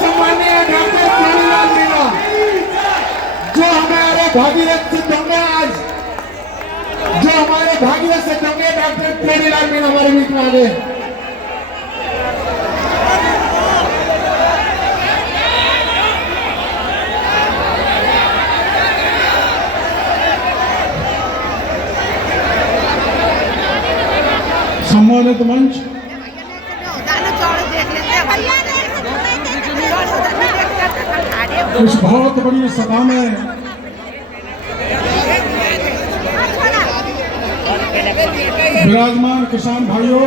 सम्माननीय डॉक्टर प्रेरीलाल मीणा जो हमारे भागीरथ सिद्ध होंगे आज, जो हमारे भागीरथ सिद्ध होंगे डॉक्टर प्रेरीलाल मीणा हमारे बीच में आ गए। सम्मानित मंच, इस बहुत बड़ी सभा में विराजमान किसान भाइयों,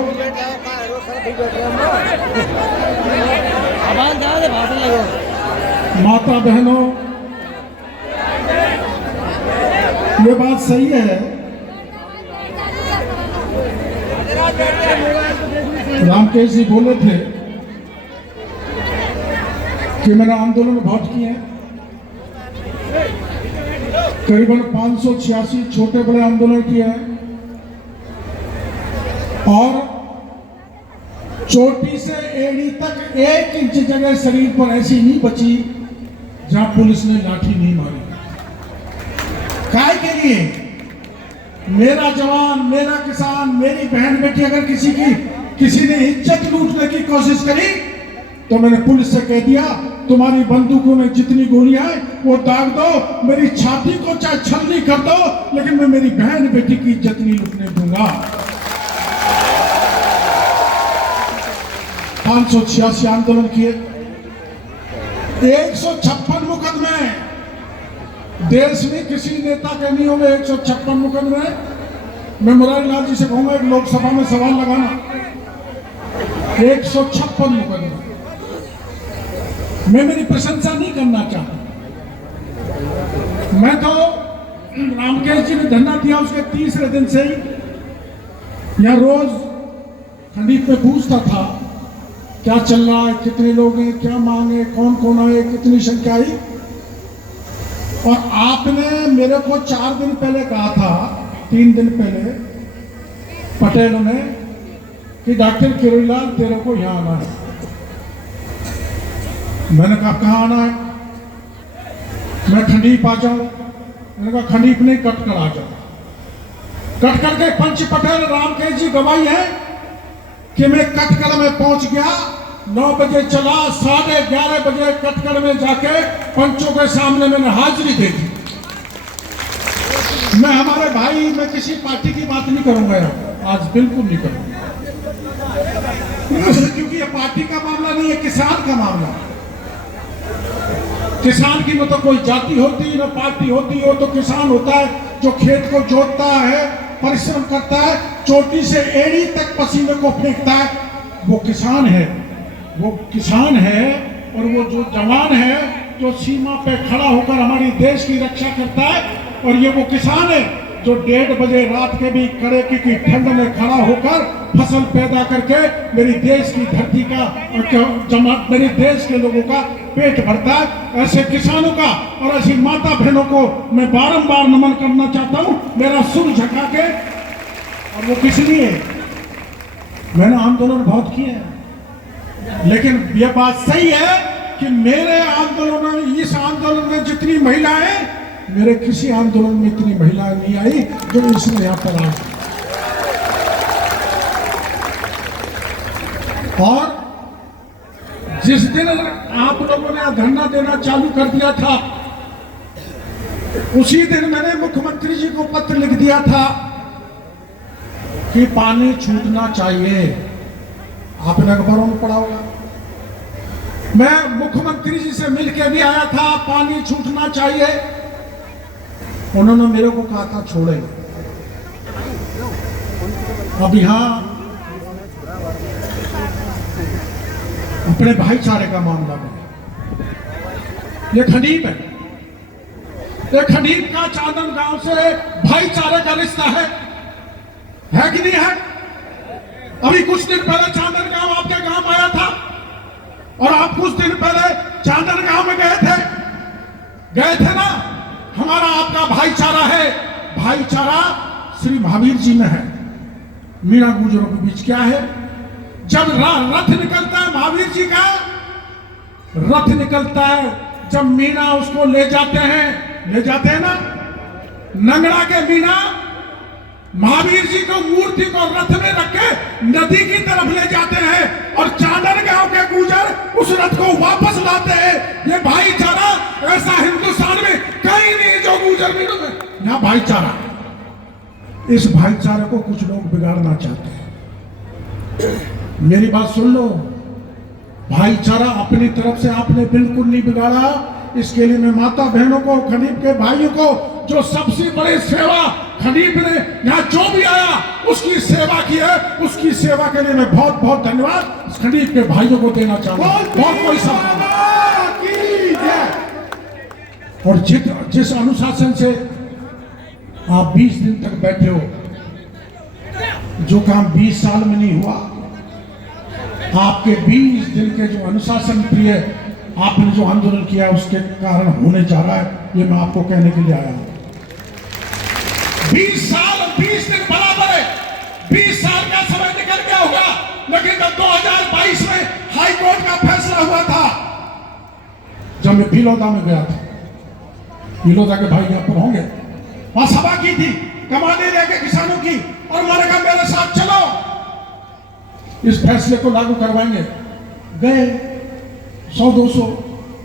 माता बहनों, ये बात सही है, रामकेश जी बोले थे कि मैंने आंदोलन में बहुत किए हैं, करीबन 586 छोटे बड़े आंदोलन किए हैं और चोटी से एड़ी तक 1 इंच जगह शरीर पर ऐसी नहीं बची जहां पुलिस ने लाठी नहीं मारी। काय के लिए? मेरा जवान, मेरा किसान, मेरी बहन बेटी अगर किसी ने इज्जत लूटने की कोशिश करी तो मैंने पुलिस से कह दिया, तुम्हारी बंदूकों में जितनी गोलियां हैं वो दाग दो, मेरी छाती को चाहे छलनी कर दो, लेकिन मैं मेरी बहन बेटी की इज्जत नहीं लूटने दूंगा। 586 आंदोलन किए, 156 मुकदमे, देश में किसी नेता के नहीं होंगे 156 मुकदमे। मैं मुरारी लाल जी से कहूंगा एक लोकसभा में सवाल लगाना, 156 मुकदमे। मैं मेरी प्रशंसा नहीं करना चाहता, मैं तो रामकेश जी ने धरना दिया उसके तीसरे दिन से ही यहाँ रोज खंडीप में पूछता था क्या चल रहा है, कितने लोग हैं, क्या मांग है, कौन कौन आए, कितनी संख्या आई। और आपने मेरे को 4 दिन पहले कहा था, 3 दिन पहले पटेल ने कि डॉक्टर प्रेरीलाल तेरे को यहाँ आना है। मैंने कहा कहाँ आना है? मैं खंडीप आ जाऊं? मैंने कहा खंडीप नहीं, कटकर आ जाओ। कटकर के पंच पटेल रामकेश जी गवाही है कि मैं कटकर में पहुंच गया, 9 बजे चला, 11:30 बजे कटकर में जाके पंचों के सामने मैंने हाजिरी दे दी। मैं हमारे भाई, मैं किसी पार्टी की बात नहीं करूंगा आज, बिल्कुल नहीं करूंगा, क्योंकि ये पार्टी का मामला नहीं है, किसान का मामला है। किसान की न तो कोई जाति होती, न पार्टी होती, हो तो किसान होता है जो खेत को जोतता है, परिश्रम करता है, चोटी से एड़ी तक पसीने को फेंकता है, वो किसान है। वो किसान है और वो जो जवान है जो सीमा पे खड़ा होकर हमारी देश की रक्षा करता है, और ये वो किसान है जो 1:30 बजे रात के भी कड़े की ठंड में खड़ा होकर फसल पैदा करके मेरी देश की धरती का, मेरे देश के लोगों का पेट भरता है। ऐसे किसानों का और ऐसी माता बहनों को मैं बारंबार नमन करना चाहता हूं, मेरा सुर झुका के। और वो किस लिए? मैंने आंदोलन बहुत किए हैं, लेकिन ये बात सही है कि मेरे आंदोलन में, इस आंदोलन में जितनी महिलाएं, मेरे किसी आंदोलन में इतनी महिलाएं नहीं आई जो इसमें यहाँ पर आई। और जिस दिन आप लोगों ने धरना देना चालू कर दिया था, उसी दिन मैंने मुख्यमंत्री जी को पत्र लिख दिया था कि पानी छूटना चाहिए। आपने अखबारों में पढ़ा होगा। मैं मुख्यमंत्री जी से मिलकर भी आया था, पानी छूटना चाहिए। उन्होंने मेरे को कहा था छोड़ेंगे। अब यहाँ अपने भाईचारे का मामला है, ये खंडीप है, ये खंडीप का चांदन गांव से भाईचारे का रिश्ता है कि नहीं है? अभी कुछ दिन पहले चांदन गांव आपके गांव आया था और आप कुछ दिन पहले चांदन गांव में गए थे ना। हमारा आपका भाईचारा है, भाईचारा श्री महावीर जी में है, मीणा गुर्जरों के बीच क्या है? जब रथ निकलता है महावीर जी का, रथ निकलता है, जब मीना उसको ले जाते हैं ना, नंगड़ा के मीना महावीर जी को मूर्ति को रथ में रख के नदी की तरफ ले जाते हैं और चांदर गांव के गुजर उस रथ को वापस लाते हैं। ये भाईचारा ऐसा हिंदुस्तान में कहीं नहीं जो गुजर मीनों में यहाँ भाईचारा। इस भाईचारे को कुछ लोग बिगाड़ना चाहते हैं। मेरी बात सुन लो, भाईचारा अपनी तरफ से आपने बिल्कुल नहीं बिगाड़ा। इसके लिए मैं माता बहनों को, खनीफ के भाइयों को, जो सबसे बड़ी सेवा खनीफ ने यहाँ जो भी आया उसकी सेवा की है, उसकी सेवा के लिए मैं बहुत बहुत धन्यवाद खनीफ के भाइयों को देना चाहूंगा। बहुत कोई और जिस अनुशासन से आप 20 दिन तक बैठे हो, जो काम 20 साल में नहीं हुआ, आपके 20 दिन के जो अनुशासन प्रिय आपने जो आंदोलन किया उसके कारण होने जा रहा है, ये मैं आपको कहने के लिए आया हूं। 20 साल और 20 दिन बराबर है। 20 साल का समय निकल गया होगा, लेकिन जब 2022 में हाई कोर्ट का फैसला हुआ था, जब मैं भीलोदा में गया था, भीलोदा के भाई यहाँ पर होंगे, वहां सभा की थी कमाने लेके किसानों की, और मैंने कहा मेरे साथ चलो, इस फैसले को लागू करवाएंगे। गए 100-200,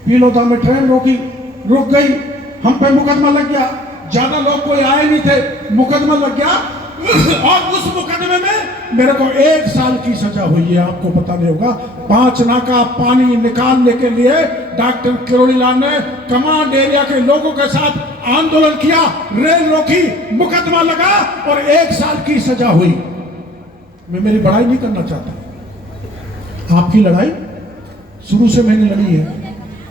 भीलोदा में ट्रेन रुक गई, हम पे मुकदमा लग गया। ज्यादा लोग कोई आए नहीं थे, मुकदमा लग गया और उस मुकदमे में मेरे को 1 साल की सजा हुई है। आपको पता नहीं होगा, 5 नाका पानी निकालने के लिए डॉक्टर किरोड़ीलाल ने कमांड एरिया के लोगों के साथ आंदोलन किया, रेल रोकी, मुकदमा लगा और 1 साल की सजा हुई। मैं मेरी बड़ाई नहीं करना चाहता, आपकी लड़ाई शुरू से मैंने लड़ी है।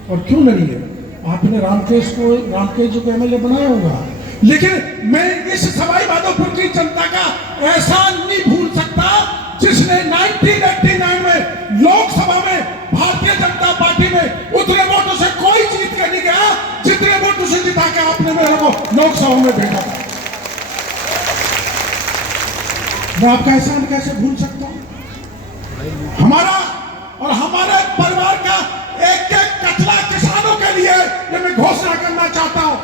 और क्यों लड़ी है? आपने रामकेश जी को एमएलए बनाया होगा, लेकिन मैं इस सवाई माधोपुर की जनता का एहसान नहीं भूल सकता जिसने 1989 में लोकसभा में भारतीय जनता पार्टी में उतने वोटों से कोई जीत के नहीं गया जितने वोटों से जिता के आपने मेरे को लोकसभा में भेजा था। मैं आपका एहसान कैसे भूल सकता हूं? हमारा और हमारे परिवार का एक एक कतला किसानों के लिए ये मैं घोषणा करना चाहता हूं।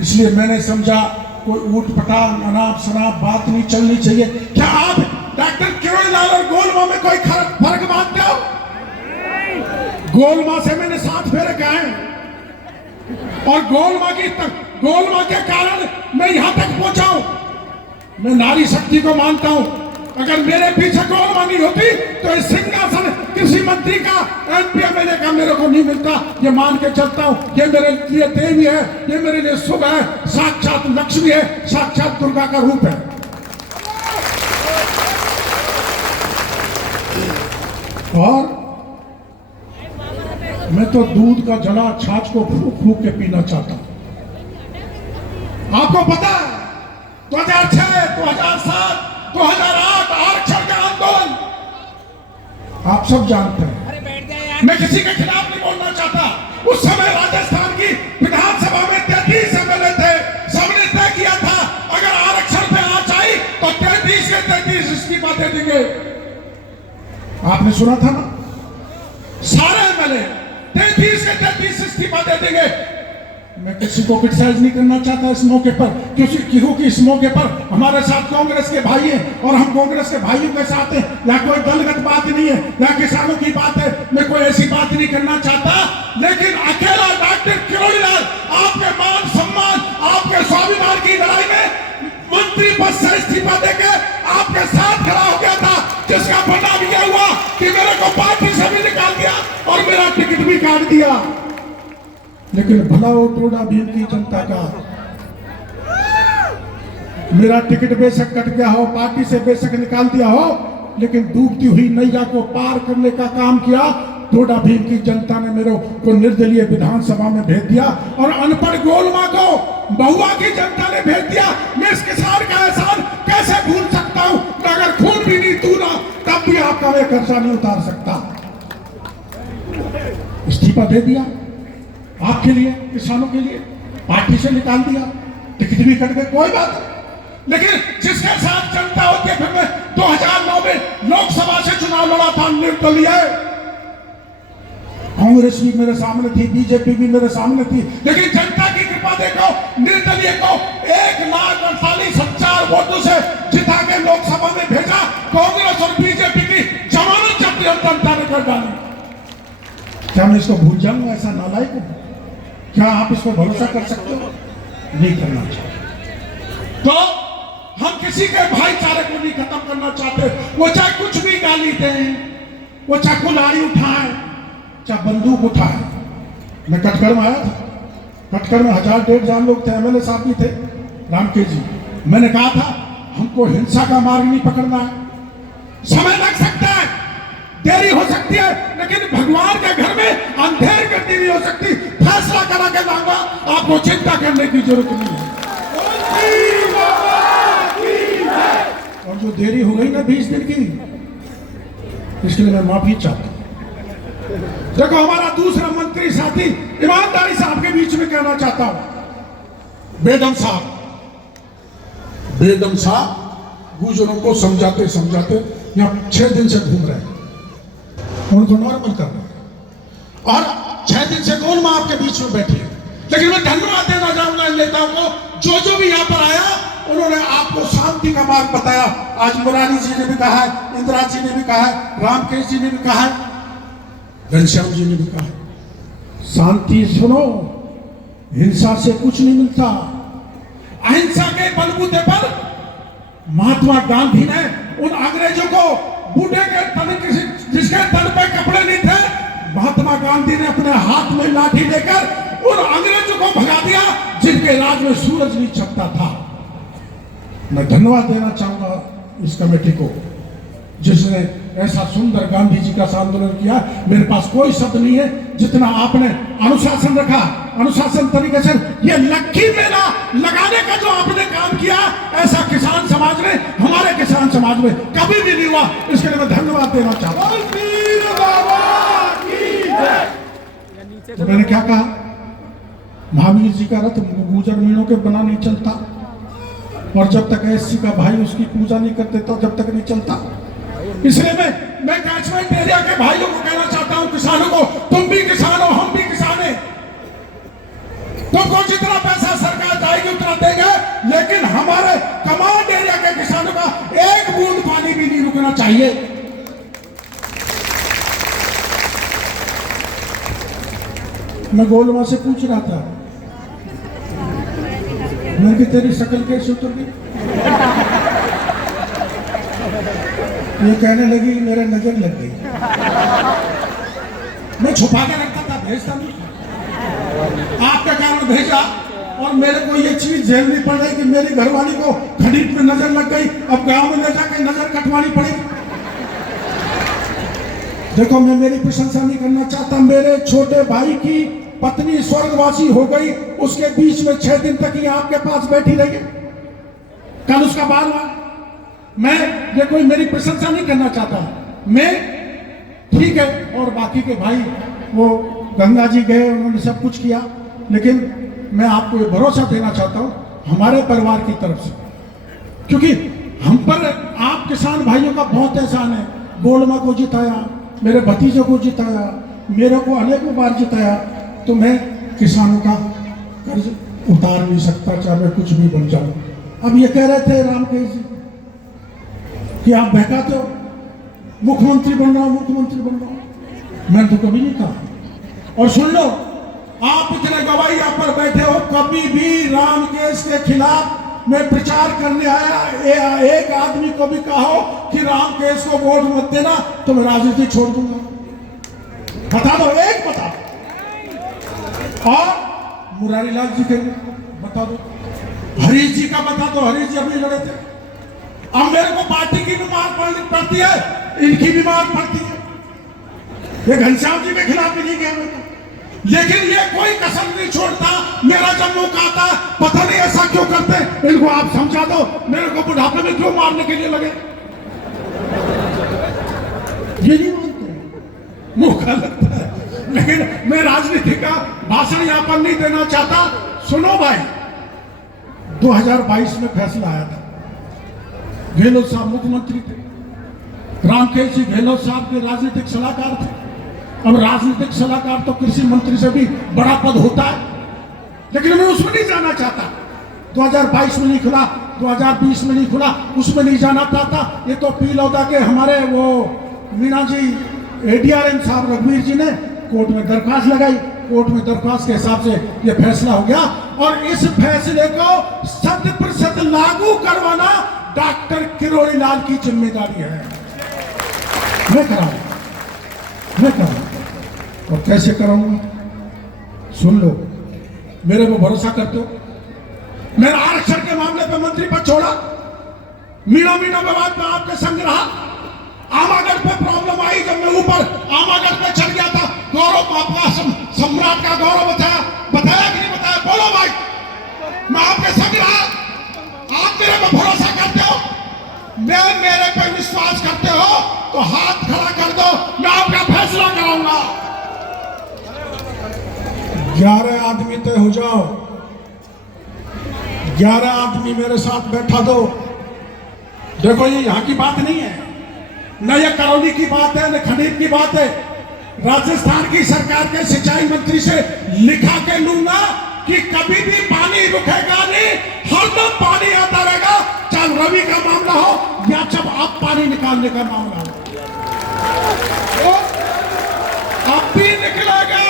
इसलिए मैंने समझा कोई ऊट पटांग अनाप शनाप बात नहीं चलनी चाहिए। क्या आप डॉक्टर किरोड़ीलाल और गोलमा में कोई फर्क मानते हो? गोलमा से मैंने 7 फेरे खाए और गोलमा के कारण मैं यहां तक पहुंचा हूं। मैं नारी शक्ति को मानता हूं। अगर मेरे पीछे गोलमा नहीं होती तो इस सिंहासन किसी मंत्री का, एमपी एमएलए का मेरे को नहीं मिलता। ये मान के चलता हूं, ये मेरे लिए देवी है, ये मेरे लिए शुभ है, साक्षात लक्ष्मी है, साक्षात दुर्गा का रूप है। और मैं तो दूध का जला छाछ को फूक फूक के पीना चाहता हूं। आपको पता है 2006, 2007, 2008 आरक्षण का आंदोलन आप सब जानते हैं। मैं किसी के खिलाफ नहीं बोलना चाहता। उस समय राजस्थान की विधानसभा में 33 एमएलए थे, सबने तय किया था अगर आरक्षण पे आंच आई तो 33 के 33 इस्तीफा दे देंगे। आपने सुना था ना, सारे एमएलए 33 के 33 इस्तीफा दे देंगे। मैं किसी को क्रिटिसाइज नहीं करना चाहता इस मौके पर, क्योंकि इस मौके पर हमारे साथ कांग्रेस के भाई हैं और हम कांग्रेस के भाइयों के साथ हैं। यहाँ कोई दलगत बात नहीं है, यहाँ किसानों की बात है। मैं कोई ऐसी बात नहीं करना चाहता, लेकिन अकेला डॉक्टर किरोड़ीलाल आपके मान सम्मान, आपके स्वाभिमान की लड़ाई में मंत्री पद से इस्तीफा देके आपके साथ खड़ा हो गया था, जिसका परिणाम यह हुआ कि मेरे को पार्टी से भी निकाल दिया और मेरा टिकट भी काट दिया। लेकिन भला हो टोडा भीम की जनता का, मेरा टिकट बेशक कट गया हो, पार्टी से बेशक निकाल दिया हो, लेकिन डूबती हुई नैया को पार करने का काम किया। टोडा भीम की जनता ने मेरे को निर्दलीय विधानसभा में भेज दिया और अनपढ़ गोलमा को महुआ की जनता ने भेज दिया। मैं इस किसान का एहसान कैसे भूल सकता हूं? अगर खून भी नहीं दूंगा तब भी आपका मैं कर्जा नहीं उतार सकता। इस्तीफा दे दिया आपके लिए, किसानों के लिए, पार्टी से निकाल दिया, टिकट भी कट गए, कोई बात नहीं। लेकिन जिसके साथ जनता होती है, फिर मैं 2009 में लोकसभा से चुनाव लड़ा था निर्दलीय, कांग्रेस भी मेरे सामने थी, बीजेपी भी मेरे सामने थी, लेकिन जनता की कृपा देखो, निर्दलीय को 1,48,000 वोटों से जिता के लोकसभा में भेजा। कांग्रेस और बीजेपी की जमानत जब्त जनता ने कर डाली। क्या मैं इसको भूल जाऊंगा? ऐसा नालायक हूं? क्या आप इस पर भरोसा कर सकते हो? नहीं करना चाहिए। तो हम किसी के भाईचारे को नहीं खत्म करना चाहते। वो चाहे कुछ भी गाली दें, वो चाहे कुल्हाड़ी उठाए, चाहे बंदूक उठाए। मैं कटघर में आया था, कटघर में 1,000-1,500 लोग थे, एमएलए साहब भी थे, रामकेश जी। मैंने कहा था हमको हिंसा का मार्ग नहीं पकड़ना है। समय लग सकता है, देरी हो सकती है, लेकिन भगवान के घर में अंधेर गति नहीं हो सकती। फैसला करा के लाऊंगा, आपको चिंता करने की जरूरत नहीं है। और जो देरी हो गई ना 20 दिन की, इसके लिए मैं माफी चाहता हूं। देखो, हमारा दूसरा मंत्री साथी ईमानदारी साहब के बीच में कहना चाहता हूं। बेगम साहब गुजरों को समझाते समझाते यहाँ 6 दिन से घूम रहे हैं, उनको नॉर्मल कर रहे हैं, और 6 दिन से कौन मां आपके बीच में बैठी है। लेकिन मैं धन्यवाद देना चाहूंगा इन नेताओं को, जो भी यहाँ पर आया उन्होंने आपको शांति का मार्ग बताया। आज मुरारी जी ने भी कहा है, इंदिरा जी ने भी कहा है, रामकेश जी ने भी कहा है, घनश्याम जी ने भी कहा है, शांति सुनो, हिंसा से कुछ नहीं मिलता। अहिंसा के बलबूते पर महात्मा गांधी ने उन अंग्रेजों को, बूढ़े के तन, जिसके तन पे कपड़े नहीं थे, महात्मा गांधी ने अपने हाथ में लाठी लेकर उन अंग्रेजों को भगा दिया जिनके राज में सूरज नहीं छिपता था। मैं धन्यवाद देना चाहूंगा इस कमेटी को, जिसने ऐसा सुंदर गांधी जी का आंदोलन किया। मेरे पास कोई शब्द नहीं है, जितना आपने अनुशासन रखा, अनुशासन तरीके से ये लक्की मेला लगाने का जो आपने काम किया, ऐसा किसान समाज में, हमारे किसान समाज में कभी भी नहीं हुआ। इसके लिए मैं धन्यवाद देना चाहता हूं। तो मैंने क्या कहा, महावीर जी का रथ गुजर मीणों के बना नहीं चलता, और जब तक एससी का भाई उसकी पूजा नहीं कर देता तब तक नहीं चलता। इसलिए मैं कैचमेंट एरिया के भाइयों को कहना चाहता हूं, किसानों को, तुम भी किसान हो, हम भी किसान हैं। तुमको जितना पैसा सरकार जाएगी उतना देंगे, लेकिन हमारे कमांड एरिया के किसानों का एक बूंद पानी भी नहीं रुकना चाहिए। मैं गोलमा से पूछ रहा था, मैं कि तेरी शक्ल कैसे उतर गई? ये कहने लगी मेरे नजर लग गई। मैं छुपा के रखता था, भेजता नहीं, आपके कारण भेजा। और मेरे को ये चीज झेलनी पड़ रही कि मेरी घरवाली को खरीद में नजर लग गई, अब गांव में ले जाके नजर कटवानी पड़ेगी। देखो, मैं मेरी प्रशंसा नहीं करना चाहता, मेरे छोटे भाई की पत्नी स्वर्गवासी हो गई, उसके बीच में 6 दिन तक ये आपके पास बैठी रही, कल उसका बाल हुआ। मैं ये कोई मेरी प्रशंसा नहीं करना चाहता, मैं ठीक है, और बाकी के भाई वो गंगा जी गए, उन्होंने सब कुछ किया, लेकिन मैं आपको ये भरोसा देना चाहता हूं हमारे परिवार की तरफ से, क्योंकि हम पर आप किसान भाइयों का बहुत एहसान है। गोलमा को जिताया, मेरे भतीजों को जिताया, मेरे को अनेकों बार जिताया, तो मैं किसानों का कर्ज उतार नहीं सकता, चाहे मैं कुछ भी बन जाऊं। अब ये कह रहे थे रामकेश जी कि आप बहकाते हो, मुख्यमंत्री बन रहा हूं, मुख्यमंत्री बन रहा हूं। मैंने तो कभी नहीं कहा। और सुन लो, आप इतने गवाही यहाँ पर बैठे हो, कभी भी रामकेश के खिलाफ मैं प्रचार करने आया, एक आदमी को भी कहा हो कि रामकेश को वोट मत देना तो मैं राजनीति छोड़ दूंगा। बता दो, एक बता दो। और मुरारी लाल जी के बता दो, हरीश जी का बता दो, हरीश जी अभी लड़े थे। अब मेरे को पार्टी की भी मार पड़ती है, इनकी भी मार पड़ती है। ये घनश्याम जी के खिलाफ भी नहीं गया मैं तो, लेकिन ये कोई कसर नहीं छोड़ता। मेरा जब मौका आता, पता नहीं ऐसा क्यों करते, इनको आप समझा दो, मेरे को बुढ़ापे में क्यों मारने के लिए लगे। ये नहीं मानते, मौका लगता है। लेकिन मैं राजनीति का भाषण यहाँ पर नहीं देना चाहता। सुनो भाई, 2022 में फैसला आया था, गहलोत साहब मुख्यमंत्री थे, रामकेश जी गहलोत साहब के राजनीतिक सलाहकार थे। अब राजनीतिक सलाहकार तो कृषि मंत्री से भी बड़ा पद होता है, लेकिन मैं उसमें नहीं जाना चाहता। 2022 में नहीं खुला, 2020 में नहीं खुला, उसमें नहीं जाना चाहता। ये तो पीलौदा के हमारे वो मीना जी ADRM साहब रघुवीर जी ने कोर्ट में दरख्वास्त लगाई, कोर्ट में दरख्वास्त के हिसाब से ये फैसला हो गया, और इस फैसले को 100% लागू करवाना डॉक्टर किरोड़ी लाल की जिम्मेदारी है। मैं कराऊंगा, और कैसे कराऊंगा सुन लो, मेरे को भरोसा करते हो। मेरा आरक्षण के मामले पे मंत्री पद छोड़ा, मीना विवाद में आपके संग रहा, आमागढ़ पे प्रॉब्लम आई जब मैं ऊपर आमागढ़ पे चढ़ गया था, गौरव आपका सम्राट का गौरव बताया कि नहीं बताया? बोलो भाई, मैं आपके संग रहा, आप मेरे पे भरोसा करते हो, मेरे पे विश्वास करते हो तो हाथ खड़ा कर दो, मैं आपका फैसला कराऊंगा। 11 आदमी तय हो जाओ, 11 आदमी मेरे साथ बैठा दो। देखो ये यहाँ की बात नहीं है, न ये करौली की बात है, न खनीर की बात है। राजस्थान की सरकार के सिंचाई मंत्री से लिखा के लूंगा कि कभी भी पानी रुकेगा नहीं, हरदम पानी आता रहेगा, चाहे रवि का मामला हो या जब आप पानी निकालने का मामला हो, तो अब भी निकलेगा।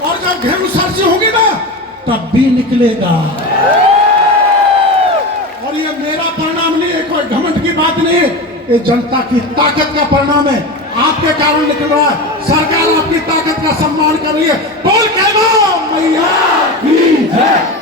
और जब गेहूं सरसी होगी ना, तब भी निकलेगा। और ये मेरा परिणाम नहीं है, कोई घमंड की बात नहीं है, ये जनता की ताकत का परिणाम है, आपके कारण निकल रहा है। सरकार आपकी ताकत का सम्मान कर रही है। बोल कहना मैया की जय।